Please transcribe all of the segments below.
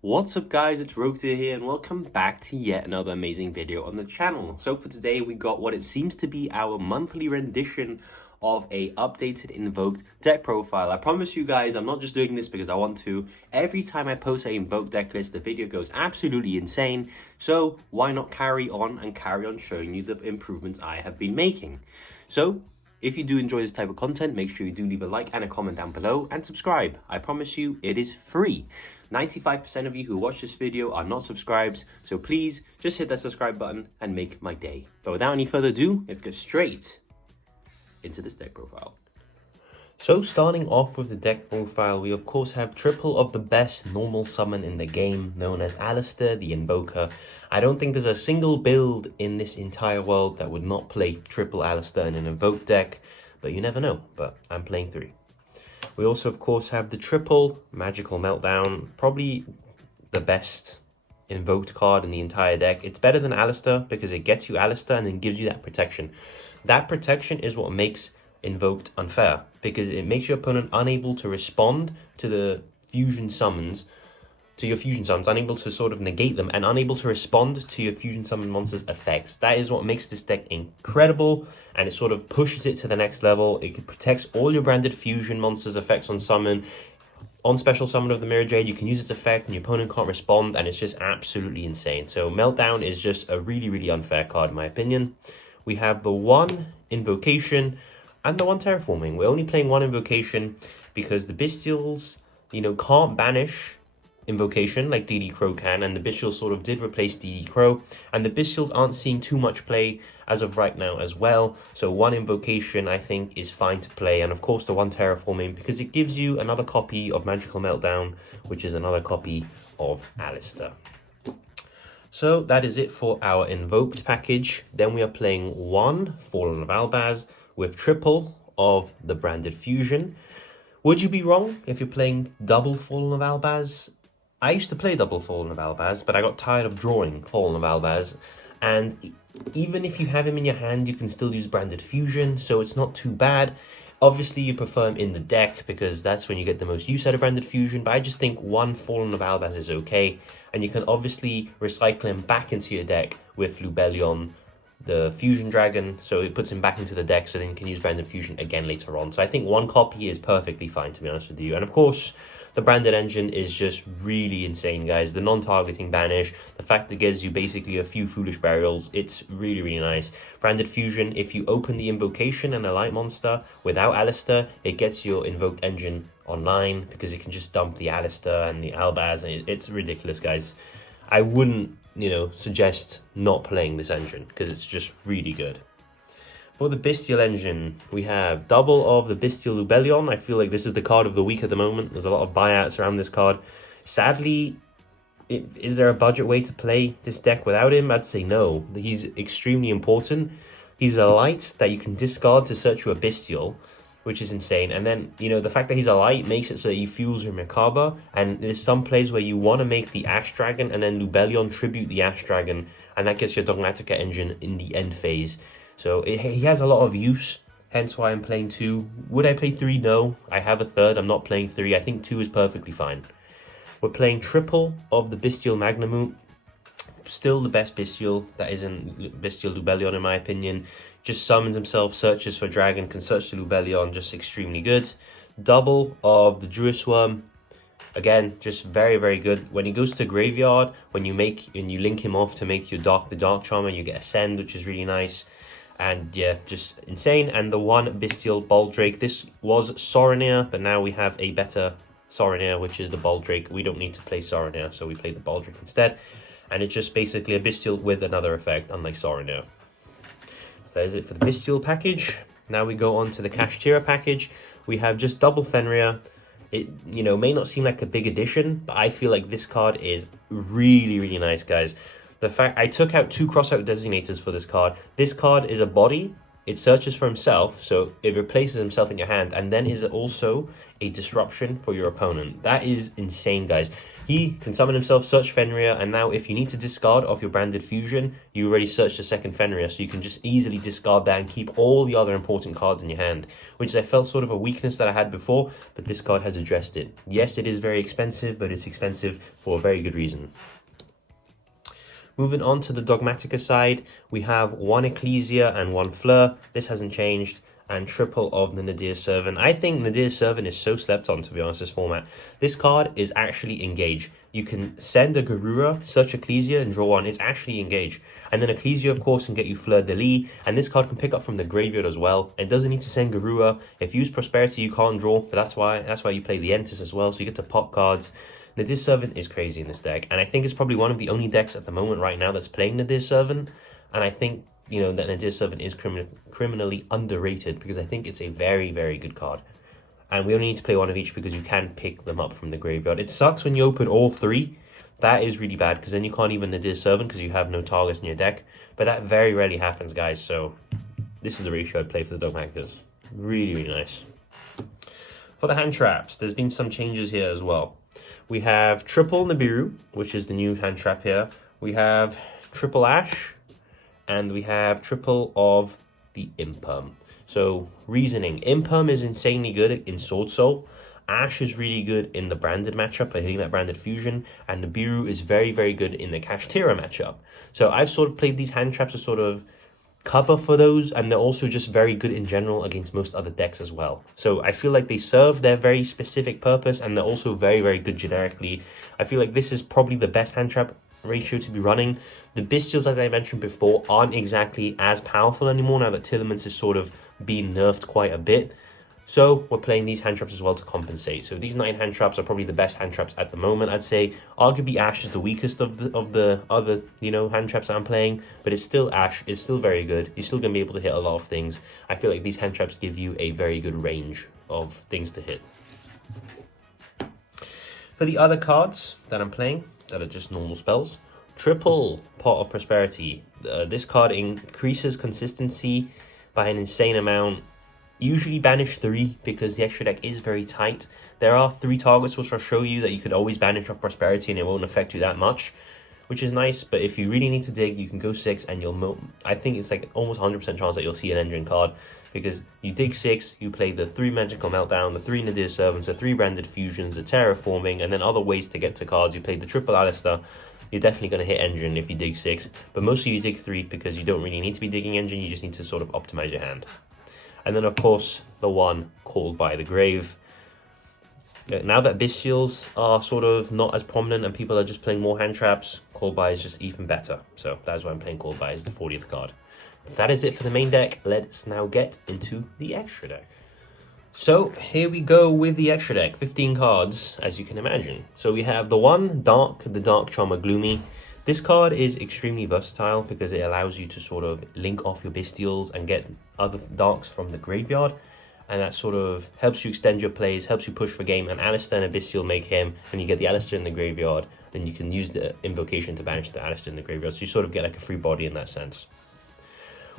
What's up guys, it's Rotier here and welcome back to yet another amazing video on the channel. So for today we got what it seems to be our monthly rendition of a updated invoked deck profile. I promise you guys I'm not just doing this because I want to. Every time I post a invoked deck list the video goes absolutely insane, so why not carry on showing you the improvements I have been making. So if you do enjoy this type of content, make sure you do leave a like and a comment down below and subscribe. I promise you it is free. 95% of you who watch this video are not subscribed, so please just hit that subscribe button and make my day. But without any further ado, let's get straight into this deck profile. So starting off with the deck profile, we of course have triple of the best normal summon in the game, known as Alistair the Invoker. I don't think there's a single build in this entire world that would not play triple Alistair in an invoked deck, but you never know, but I'm playing 3. We also, of course, have the triple Magical Meltdown, probably the best invoked card in the entire deck. It's better than Alistair because it gets you Alistair and then gives you that protection. That protection is what makes invoked unfair, because it makes your opponent unable to respond to the fusion summons, unable to sort of negate them, and unable to respond to your fusion summon monster's effects. That is what makes this deck incredible, and it sort of pushes it to the next level. It protects all your branded fusion monsters' effects on summon. On special summon of the Mirror Jade, you can use its effect and your opponent can't respond, and it's just absolutely insane. So Meltdown is just a really, really unfair card in my opinion. We have the 1 Invocation and the 1 Terraforming. We're only playing 1 Invocation because the Bestials, can't banish Invocation like DD Crow can, and the Bestials sort of did replace DD Crow, and the Bestials aren't seeing too much play as of right now as well, so 1 Invocation I think is fine to play, and of course the 1 Terraforming because it gives you another copy of Magical Meltdown, which is another copy of Alistair. So that is it for our invoked package. Then we are playing 1 Fallen of Albaz with triple of the branded fusion. Would you be wrong if you're playing double Fallen of Albaz? I used to play double Fallen of Albaz, but I got tired of drawing Fallen of Albaz. And even if you have him in your hand, you can still use branded fusion, so it's not too bad. Obviously, you prefer him in the deck because that's when you get the most use out of branded fusion, but I just think 1 Fallen of Albaz is okay. And you can obviously recycle him back into your deck with Lubellion, the Fusion Dragon, so it puts him back into the deck, so then you can use branded fusion again later on. So I think 1 copy is perfectly fine, to be honest with you. And of course, the branded engine is just really insane, guys. The non-targeting banish, the fact that it gives you basically a few foolish burials, it's really, really nice. Branded fusion, if you open the invocation and a light monster without Alistair, it gets your invoked engine online because it can just dump the Alistair and the Albaz, and it's ridiculous, guys. I wouldn't, suggest not playing this engine because it's just really good. For the Bestial engine, we have double of the Bestial Lubellion. I feel like this is the card of the week at the moment. There's a lot of buyouts around this card. Sadly, is there a budget way to play this deck without him? I'd say no. He's extremely important. He's a light that you can discard to search for a Bestial, which is insane. And then, the fact that he's a light makes it so he fuels your Merkaba. And there's some plays where you want to make the Ash Dragon and then Lubellion tribute the Ash Dragon, and that gets your Dogmatica engine in the end phase. So he has a lot of use, hence why I'm playing 2. Would I play 3? No. I have a 3rd. I'm not playing 3. I think 2 is perfectly fine. We're playing triple of the Bestial Magnamut. Still the best Bestial. That isn't Bestial Lubellion in my opinion. Just summons himself, searches for dragon, can search the Lubellion, just extremely good. Double of the Druisworm. Again, just very, very good. When he goes to graveyard, when you link him off to make your the Dark Charmer, you get Ascend, which is really nice. And yeah, just insane. And the 1 Bestial Baldrake. This was Soronir, but now we have a better Soronir, which is the Baldrake. We don't need to play Soronir, so we play the Baldrake instead. And it's just basically a Bestial with another effect, unlike Soronir. So that is it for the Bestial package. Now we go on to the Kashtira package. We have just double Fenrir. It, may not seem like a big addition, but I feel like this card is really, really nice, guys. The fact I took out 2 crossout designators for this card. This card is a body. It searches for himself, so it replaces himself in your hand, and then is also a disruption for your opponent. That is insane, guys. He can summon himself, search Fenrir, and now if you need to discard off your branded fusion, you already searched the second Fenrir, so you can just easily discard that and keep all the other important cards in your hand, which I felt sort of a weakness that I had before, but this card has addressed it. Yes, it is very expensive, but it's expensive for a very good reason. Moving on to the Dogmatica side, we have one Ecclesia and one Fleur. This hasn't changed. And triple of the Nadir Servant. I think Nadir Servant is so slept on, to be honest, this format. This card is actually Engage. You can send a Garura, search Ecclesia, and draw one. It's actually Engage. And then Ecclesia, of course, can get you Fleur de Lis. And this card can pick up from the graveyard as well. It doesn't need to send Garura. If you use Prosperity, you can't draw. But that's why you play the Entis as well. So you get to pop cards. Nadir Servant is crazy in this deck. And I think it's probably one of the only decks at the moment right now that's playing Nadir Servant. And I think, you know, that Nadir Servant is criminally underrated because I think it's a very, very good card. And we only need to play one of each because you can pick them up from the graveyard. It sucks when you open all three. That is really bad because then you can't even Nadir Servant because you have no targets in your deck. But that very rarely happens, guys. So this is the ratio I'd play for the Dogmaticas. Really, really nice. For the hand traps, there's been some changes here as well. We have triple Nibiru, which is the new hand trap here. We have triple Ash. And we have triple of the Imperm. So, reasoning. Imperm is insanely good in Sword Soul. Ash is really good in the branded matchup for hitting that branded fusion. And Nibiru is very, very good in the Kashtira matchup. So, I've sort of played these hand traps as sort of cover for those. And they're also just very good in general against most other decks as well. So, I feel like they serve their very specific purpose. And they're also very, very good generically. I feel like this is probably the best hand trap ratio to be running. The Bestials, as I mentioned before, aren't exactly as powerful anymore now that Tillaments is sort of being nerfed quite a bit. So we're playing these hand traps as well to compensate. So these 9 hand traps are probably the best hand traps at the moment. I'd say arguably Ash is the weakest of the other, you know, hand traps that I'm playing, but it's still Ash is still very good. You're still gonna be able to hit a lot of things. I feel like these hand traps give you a very good range of things to hit. For the other cards that I'm playing, that are just normal spells, triple Pot of Prosperity. This card increases consistency by an insane amount. Usually banish 3 because the extra deck is very tight. There are 3 targets which I'll show you that you could always banish off Prosperity and it won't affect you that much, which is nice. But if you really need to dig, you can go 6 and you'll... I think it's like almost 100% chance that you'll see an engine card because you dig 6, you play the 3 Magical Meltdown, the 3 Nadir Servants, the 3 Branded Fusions, the Terraforming, and then other ways to get to cards. You play the triple Alistair. You're definitely going to hit engine if you dig 6, but mostly you dig 3 because you don't really need to be digging engine, you just need to sort of optimize your hand. And then of course, the one Called by the Grave. Now that Bestials are sort of not as prominent and people are just playing more hand traps, Called by is just even better. So that's why I'm playing Called by as the 40th card. That is it for the main deck. Let's now get into the extra deck. So here we go with the extra deck, 15 cards, as you can imagine. So we have the one Dark, the Dark Charmer Gloomy. This card is extremely versatile because it allows you to sort of link off your Bestials and get other Darks from the graveyard. And that sort of helps you extend your plays, helps you push for game. And Alistair and a Bestial make him, and you get the Alistair in the graveyard. Then you can use the invocation to banish the Alistair in the graveyard. So you sort of get like a free body in that sense.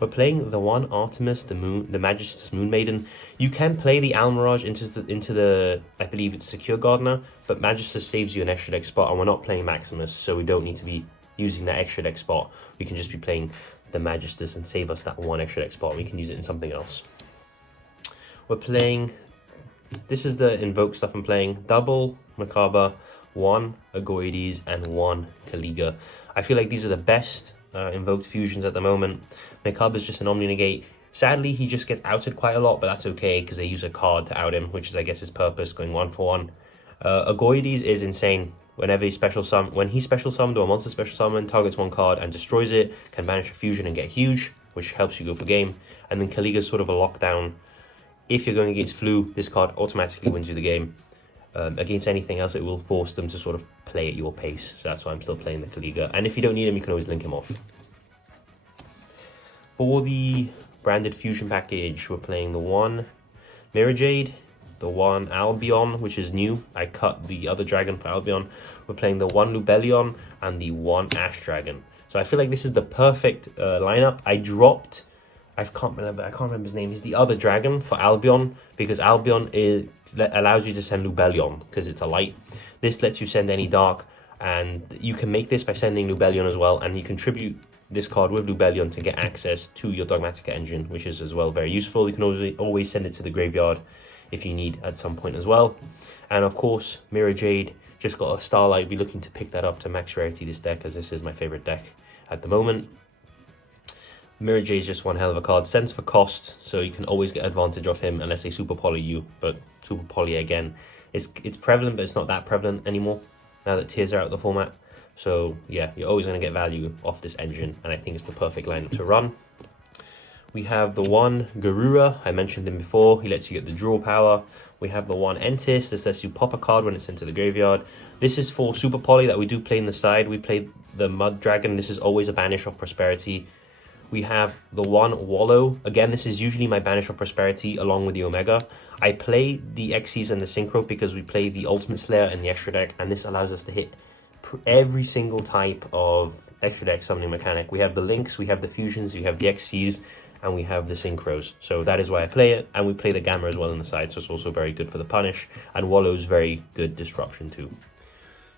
We're playing the one Artemis, the Magister's Moon Maiden. You can play the Almirage into the I believe it's Secure Gardener, but Magister saves you an extra deck spot, and we're not playing Maximus, so we don't need to be using that extra deck spot. We can just be playing the Magisters and save us that one extra deck spot. We can use it in something else. We're playing, this is the Invoke stuff I'm playing, double Macabre, 1 Agoides, and 1 Caliga. I feel like these are the best invoked fusions at the moment. Macabre is just an Omni Negate. Sadly, he just gets outed quite a lot, but that's okay because they use a card to out him, which is, I guess, his purpose, going 1 for 1. Agoides is insane. Whenever he when he's special summoned or a monster special summon, targets 1 card and destroys it, can banish a fusion and get huge, which helps you go for game. And then Caliga is sort of a lockdown. If you're going against Flu, this card automatically wins you the game. Against anything else, it will force them to sort of play at your pace. So that's why I'm still playing the Caliga. And if you don't need him, you can always link him off. For the branded fusion package, we're playing the 1 Mirror Jade, the 1 Albion, which is new. I cut the other dragon for Albion. We're playing the 1 Lubellion and the 1 Ash Dragon. So I feel like this is the perfect lineup. I can't remember his name. He's the other dragon for Albion, because Albion allows you to send Lubellion because it's a light. This lets you send any dark, and you can make this by sending Lubellion as well, and you contribute this card with Lubellion to get access to your Dogmatica engine, which is as well very useful. You can always send it to the graveyard if you need at some point as well. And of course, Mirror Jade, just got a Starlight. Be looking to pick that up to max rarity this deck, as this is my favorite deck at the moment. Mirror Jade is just one hell of a card. Sense for cost, so you can always get advantage of him unless they super poly you. But super poly again, it's prevalent, but it's not that prevalent anymore now that tiers are out of the format. So yeah, you're always going to get value off this engine, and I think it's the perfect lineup to run. We have the one Garura, I mentioned him before. He lets you get the draw power. We have the one Entis. This lets you pop a card when it's into the graveyard. This is for super poly that we do play in the side. We play the Mud Dragon. This is always a banish of prosperity. We have the one Wallow. Again, this is usually my banish of prosperity along with the Omega. I play the Xyz and the Synchro because we play the Ultimate Slayer and the extra deck, and this allows us to hit every single type of extra deck summoning mechanic. We have the Links, we have the Fusions, we have the Xyz, and we have the Synchros. So that is why I play it, and we play the Gamma as well on the side, so it's also very good for the punish, and Wallow's very good disruption too.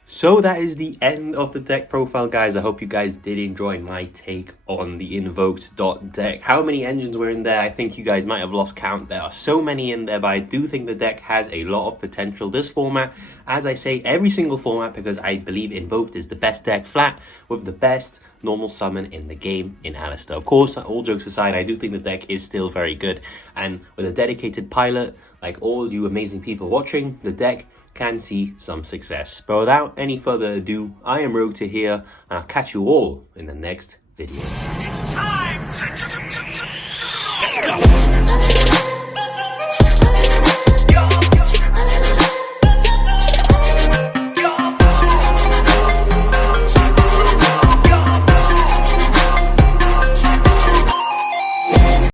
So that is the end of the deck profile, guys. I hope you guys did enjoy my take on the Invoked deck. How many engines were in there? I think you guys might have lost count. There are so many in there, but I do think the deck has a lot of potential. This format, as I say, every single format, because I believe Invoked is the best deck flat with the best normal summon in the game in Alistair. Of course, all jokes aside, I do think the deck is still very good. And with a dedicated pilot, like all you amazing people watching, the deck can see some success. But without any further ado, I am Rogue to here, and I'll catch you all in the next video. It's time! Let's go!